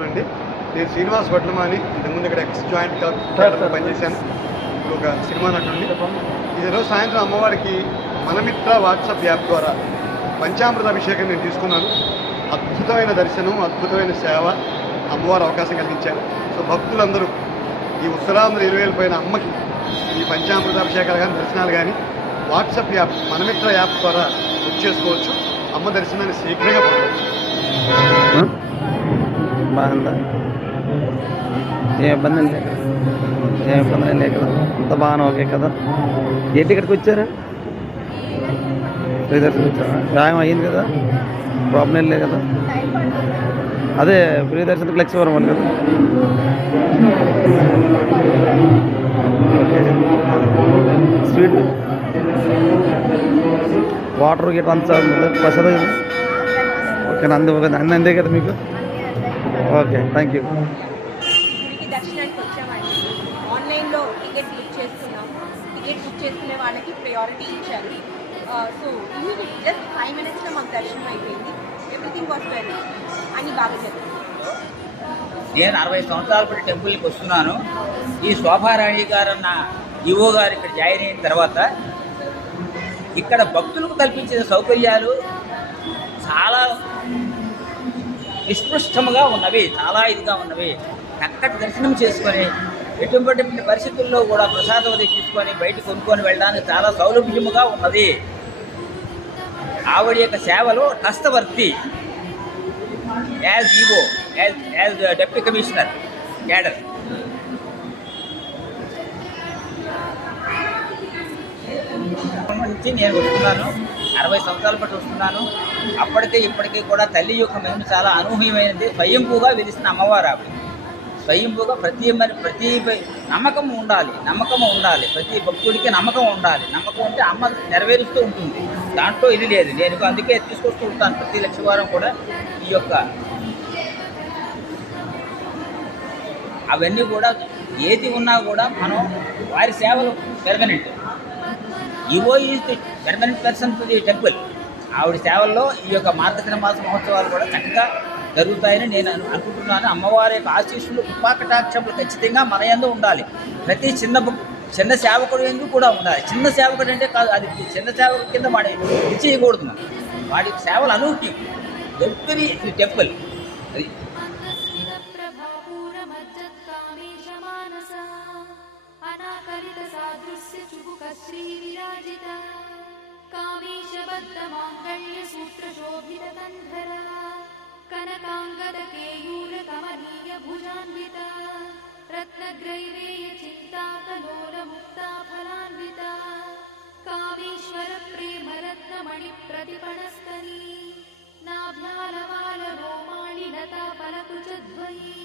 అండి నేను శ్రీనివాస్ వడ్లమాని ఇంతకుముందు ఇక్కడ ఎక్స్ జాయింట్ కలెక్టర్ పనిచేశాను. ఇప్పుడు ఒక సినిమా నటుడిని. ఈరోజు సాయంత్రం అమ్మవారికి మనమిత్ర వాట్సాప్ యాప్ ద్వారా పంచామృత అభిషేకం నేను తీసుకున్నాను. అద్భుతమైన దర్శనం, అద్భుతమైన సేవ అమ్మవారు అవకాశం కలిగించారు. సో భక్తులందరూ ఈ ఉత్తరాంధ్ర 20,000 పైన అమ్మకి ఈ పంచామృత అభిషేకాలు కానీ దర్శనాలు కానీ వాట్సాప్ యాప్ మనమిత్ర యాప్ ద్వారా బుక్ చేసుకోవచ్చు. అమ్మ దర్శనాన్ని శీఘ్రంగా పొందవచ్చు. బాగుందా? ఏ ఇబ్బంది లేదు, ఏ ఇబ్బంది లేదు కదా, అంత బాగానే ఓకే కదా. ఏంటి ఇక్కడికి వచ్చారా? ప్రియదర్శనం వచ్చారా? వ్యాయామం అయ్యింది కదా, ప్రాబ్లం లేదు కదా. అదే ప్రియదర్శనం ఫ్లెక్సివరం అని కదా. ఓకే, స్వీట్ వాటర్ గిట్ అంతా ప్రసాదం ఓకే. అన్ని అందే కదా మీకు. Okay, thank you. గుడికి దర్శనానికి వచ్చామండి. ఆన్లైన్లో టికెట్ బుక్ చేసుకున్నాము. టికెట్ బుక్ చేసుకునే వాళ్ళకి ప్రయారిటీ ఇచ్చారు. సో ఇమీడియట్ జస్ట్ 5 minutesలో మాకు దర్శనం అయిపోయింది. ఎవ్రీథింగ్ వాస్ వెల్ అని బాగా చెప్పారు. నేను 60 సంవత్సరాల పాటు టెంపుల్కి వస్తున్నాను. ఈ శోభారాణి గారు అన్న ఈవో గారు ఇక్కడ జాయిన్ అయిన తర్వాత ఇక్కడ భక్తులకు కల్పించిన సౌకర్యాలు చాలా నిష్పృష్టముగా ఉన్నవి, చాలా ఇదిగా ఉన్నవి. చక్కటి దర్శనం చేసుకొని ఎటువంటి పరిస్థితుల్లో కూడా ప్రసాదం తీసుకొని బయట కొనుక్కొని వెళ్ళడానికి చాలా సౌలభ్యముగా ఉన్నది. ఆవిడ యొక్క సేవలో trustworthy as EO, as deputy commissioner cadre. నుంచి నేను వస్తున్నాను, 60 సంవత్సరాల పాటు వస్తున్నాను. అప్పటికే ఇప్పటికీ కూడా తల్లి యొక్క మహిమ చాలా అనూహ్యమైనది. స్వయంభూగా వెలిసిన అమ్మవారు ఆవిడ. స్వయంభూగా ప్రతి నమ్మకం ఉండాలి. ప్రతి భక్తుడికి నమ్మకం ఉండాలి. నమ్మకం ఉంటే అమ్మ నెరవేరుస్తూ ఉంటుంది. దాంట్లో ఇది లేదు. నేను అందుకే తీసుకొస్తూ ఉంటాను ప్రతి లక్షవారం కూడా. ఈ యొక్క అవన్నీ కూడా ఏది ఉన్నా కూడా మనం వారి సేవలు permanent. EO is the permanent person to the temple. ఆవిడ సేవల్లో ఈ యొక్క మార్గశిర మాస మహోత్సవాలు కూడా చక్కగా జరుగుతాయని నేను అనుకుంటున్నాను. అమ్మవారి యొక్క ఆశీస్సులు, కృపాకటాక్షములు ఖచ్చితంగా మన యందు ఉండాలి. ప్రతి చిన్న సేవకుడు ఎందుకు కూడా ఉండాలి. చిన్న సేవకుడు అంటే కాదు, అది చిన్న సేవకుడి కింద వాడి ఇచ్చేయకూడదు. మనం వాడి సేవలు అనూహ్యం. ఎవ్రీ టెంపుల్ అది కనకాంగదకేయూరకమనీయ భుజాన్విత రత్నగ్రైవేయ చింతాకలోల ముక్తా ఫలాన్విత కామేశ్వర ప్రేమ రత్నమణి ప్రతిపణస్తని నాభ్యాలవాల రోమాణి లతా ఫలకుచద్వయీ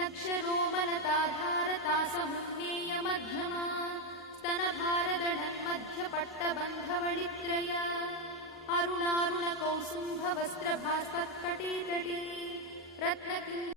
లక్షరోమలతాధారతా సముజ్ఞేయ మధ్యమా స్తనభారదళ మధ్యపట్టబంధవళిత్రయ అరుణారుణ కౌసుంభ వస్త్రభాస్పత్కటీతటీ రత్నకి